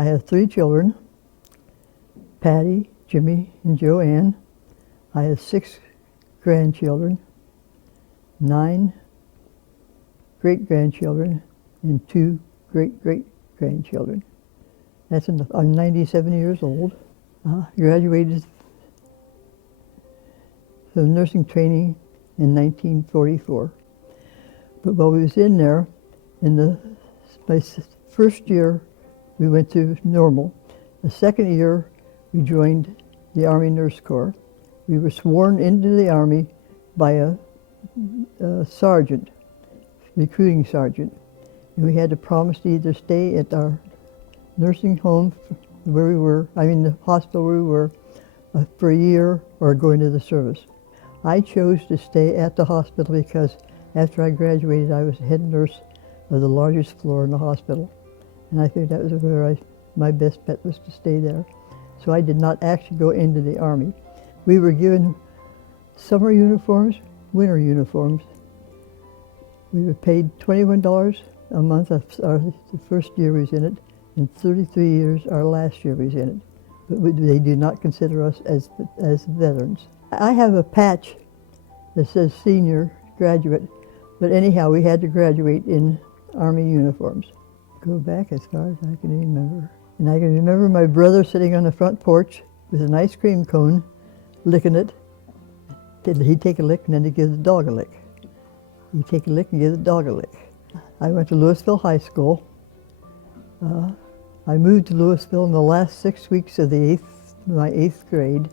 I have 3 children, Patty, Jimmy, and Joanne. I have 6 grandchildren, 9 great-grandchildren, and 2 great-great-grandchildren. I'm 97 years old. Graduated from nursing training in 1944. But while we was in there, my first year, we went to normal. The second year, we joined the Army Nurse Corps. We were sworn into the Army by a sergeant, recruiting sergeant. And we had to promise to either stay at our nursing home where we were, the hospital where we were, for a year or go into the service. I chose to stay at the hospital because after I graduated, I was head nurse of the largest floor in the hospital. And I think that was where my best bet was to stay there. So I did not actually go into the Army. We were given summer uniforms, winter uniforms. We were paid $21 a month the first year we was in it, and 33 years our last year we was in it. But they do not consider us as veterans. I have a patch that says senior graduate, but anyhow, we had to graduate in Army uniforms. Go back as far as I can remember. And I can remember my brother sitting on the front porch with an ice cream cone, licking it. He'd take a lick and then he'd give the dog a lick. He'd take a lick and give the dog a lick. I went to Louisville High School. I moved to Louisville in the last 6 weeks of my 8th grade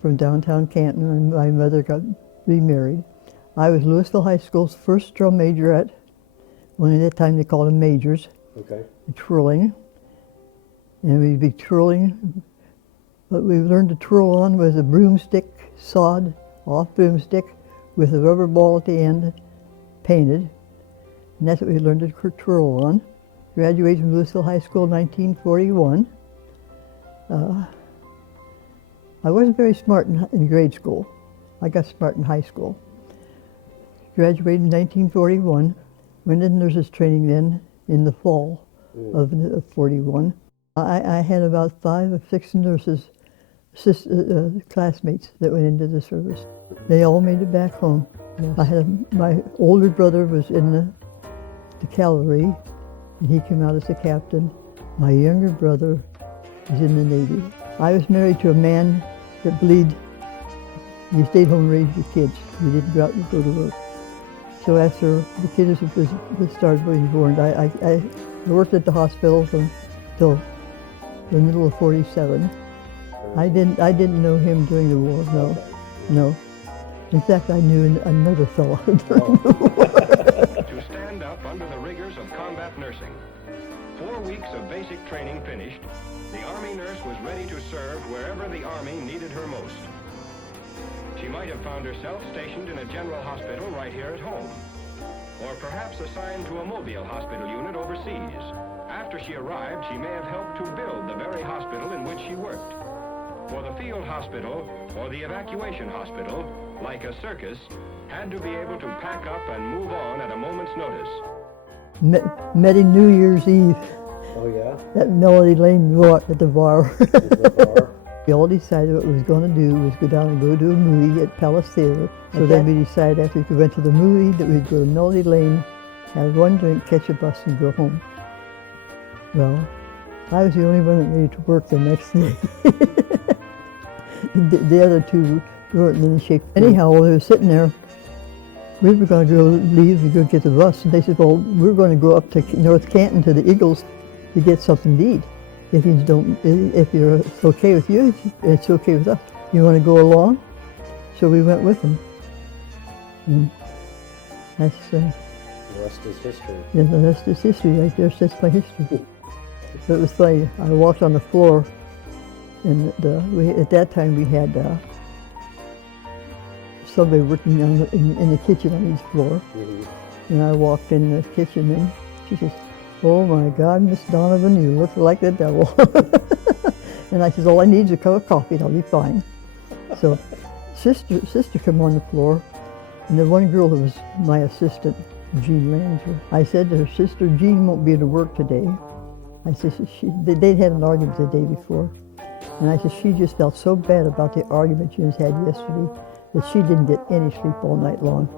from downtown Canton, and my mother got remarried. I was Louisville High School's first drum majorette. Only at that time they called them majors. Okay. Twirling. And we'd be twirling. What we learned to twirl on was a broomstick, sawed off broomstick with a rubber ball at the end, painted. And that's what we learned to twirl on. Graduated from Louisville High School in 1941. I wasn't very smart in grade school. I got smart in high school. Graduated in 1941. Went into nurses training then in the fall of 41. I had about 5 or 6 nurses, classmates that went into the service. They all made it back home. Yes. My older brother was in the cavalry, and he came out as a captain. My younger brother was in the Navy. I was married to a man that believed you stayed home and raised your kids. You didn't go out and go to work. So after the kids started being born, I worked at the hospital until the middle of 47. I didn't know him during the war, no. In fact, I knew another fellow during the war. To stand up under the rigors of combat nursing. 4 weeks of basic training finished, the Army nurse was ready to serve wherever the Army needed her most. She might have found herself stationed in a general hospital right here at home, or perhaps assigned to a mobile hospital unit overseas. After she arrived, she may have helped to build the very hospital in which she worked. For the field hospital or the evacuation hospital, like a circus, had to be able to pack up and move on at a moment's notice. Met in New Year's Eve. Oh yeah? At Melody Lane at the bar. The bar? We all decided what we was going to do was go down and go to a movie at Palace Theater. So then we decided after we went to the movie that we'd go to Melody Lane, have one drink, catch a bus, and go home. Well, I was the only one that made it to work the next day. The other 2 weren't in any shape. Anyhow, while we were sitting there, we were going to go leave and go get the bus. And they said, well, we're going to go up to North Canton to the Eagles to get something to eat. If it's okay with you, it's okay with us. You want to go along? So we went with them. And that's... the rest is history. Yeah, the rest is history right there. That's my history. But it was funny. I walked on the floor, and at that time we had somebody working in the kitchen on each floor. Mm-hmm. And I walked in the kitchen, and she says, "Oh my God, Miss Donovan, you look like the devil." And I says, "All I need is a cup of coffee and I'll be fine." So sister come on the floor, and the one girl that was my assistant, Jean Lanzer, I said to her, "Sister, Jean won't be to work today. I said, they'd had an argument the day before. And I said, she just felt so bad about the argument she had yesterday that she didn't get any sleep all night long.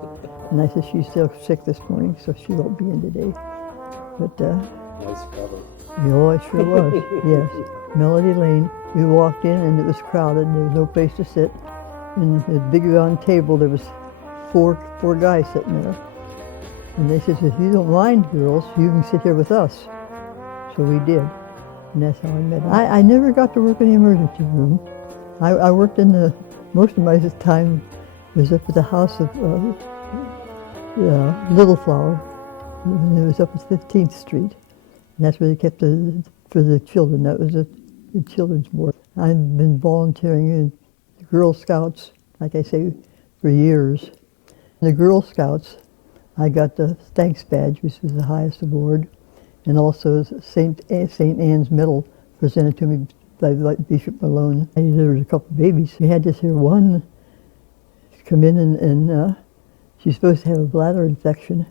And I said, she's still sick this morning, so she won't be in today. But, Nice cover. oh, it sure was, yes. Melody Lane, we walked in and it was crowded and there was no place to sit. And the big round table, there was four guys sitting there. And they said, if you don't mind, girls, you can sit here with us. So we did. And that's how I met him. I never got to work in the emergency room. I worked in most of my time was up at the house of Little Flower. And it was up at 15th Street. And that's where they kept for the children. That was the children's ward. I've been volunteering in the Girl Scouts, like I say, for years. In the Girl Scouts, I got the Thanks Badge, which was the highest award, and also St. Anne's Medal presented to me by Bishop Malone. I delivered a couple of babies. We had this here one come in and she's supposed to have a bladder infection.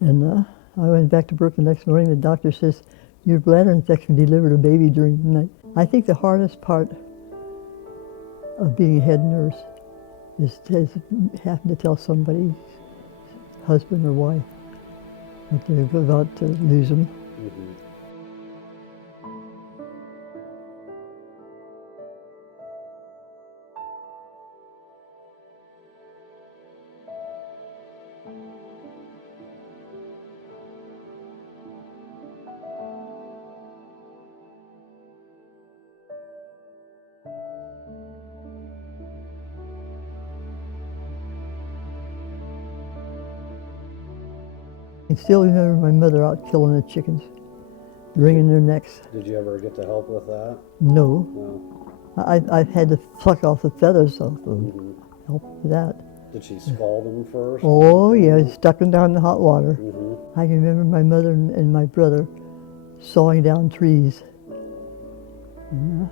And I went back to work the next morning. The doctor says, your bladder infection delivered a baby during the night. I think the hardest part of being a head nurse is having to tell somebody's husband or wife that they're about to lose them. Mm-hmm. I still remember my mother out killing the chickens, wringing their necks. Did you ever get to help with that? No. No. I had to pluck off the feathers off them, Mm-hmm. help with that. Did she scald them first? Oh yeah, stuck them down in the hot water. Mm-hmm. I can remember my mother and my brother sawing down trees. And,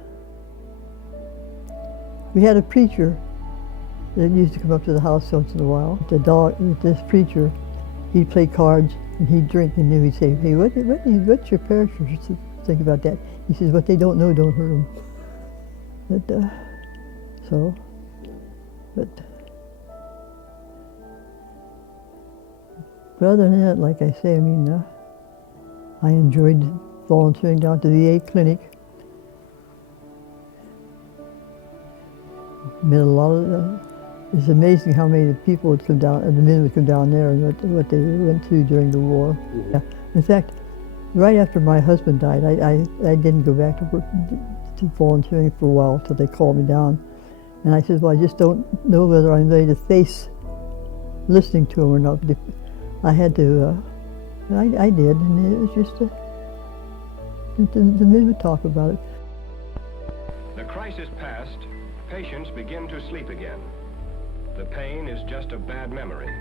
we had a preacher that used to come up to the house once in a while. This preacher, he'd play cards and he'd drink and then he'd say, hey, what's your parishioners think about that? He says, what they don't know don't hurt them. But other than that, like I say, I mean, I enjoyed volunteering down to the VA clinic. Met a lot of, it's amazing how many people would come down, the men would come down there and what they went through during the war. Mm-hmm. Yeah. In fact, right after my husband died, I didn't go back to work, to volunteering for a while until they called me down. And I said, well, I just don't know whether I'm ready to face listening to them or not. I had to, I did, and it was just, the men would talk about it. The crisis past, patients begin to sleep again. The pain is just a bad memory.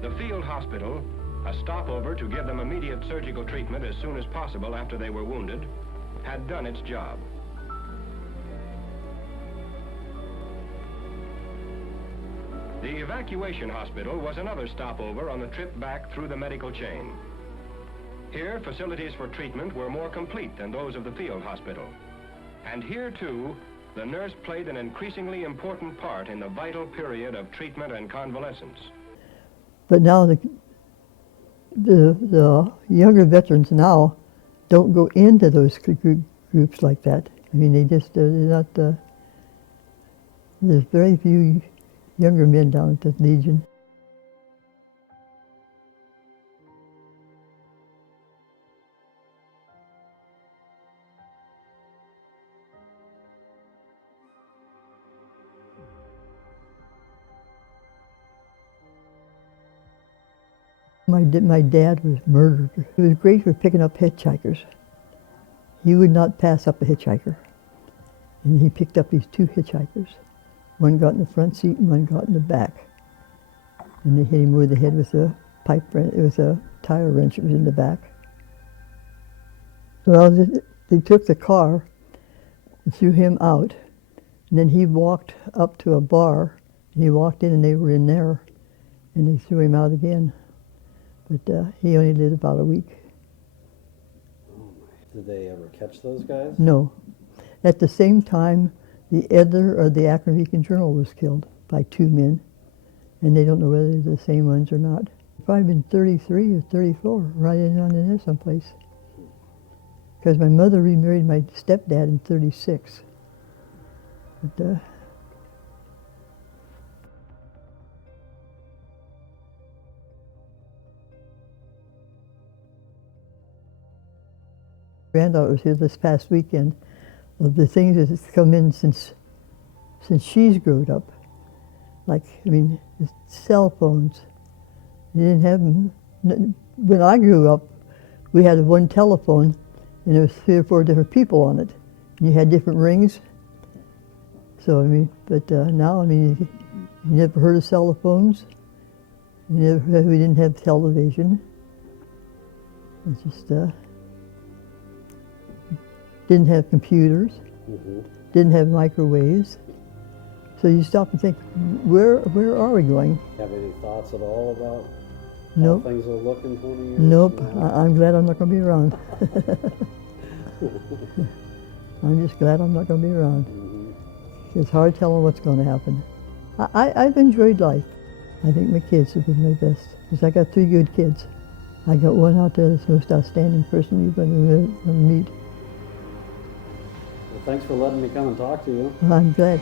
The field hospital, a stopover to give them immediate surgical treatment as soon as possible after they were wounded, had done its job. The evacuation hospital was another stopover on the trip back through the medical chain. Here, facilities for treatment were more complete than those of the field hospital. And here, too, the nurse played an increasingly important part in the vital period of treatment and convalescence. But now the younger veterans now don't go into those groups like that. I mean, they're not, there's very few younger men down at the Legion. My dad was murdered. He was great for picking up hitchhikers. He would not pass up a hitchhiker. And he picked up these two hitchhikers. One got in the front seat and one got in the back. And they hit him over the head with a pipe wrench, with a tire wrench that was in the back. Well, they took the car and threw him out. And then he walked up to a bar. And he walked in and they were in there. And they threw him out again. But he only lived about a week. Oh Did they ever catch those guys? No. At the same time, the editor of the Akron Beacon Journal was killed by 2 men, and they don't know whether they're the same ones or not. Probably been 33 or 34, right in on in there someplace. Because my mother remarried my stepdad in 36. But, granddaughter was here this past weekend. Of the things that have come in since she's grown up, like, I mean, cell phones. They didn't have them. When I grew up, we had one telephone, and there was 3 or 4 different people on it. And you had different rings. So, I mean, but now, I mean, you never heard of cell phones. We didn't have television. It just didn't have computers, didn't have microwaves. So you stop and think, where are we going? Have any thoughts at all about Nope. how things are looking 20 years Nope. from now? I'm glad I'm not going to be around. I'm just glad I'm not going to be around. It's hard telling what's going to happen. I've enjoyed life. I think my kids have been my best, because I got 3 good kids. I got one out there that's the most outstanding person you're going to meet. Well, thanks for letting me come and talk to you. I'm glad.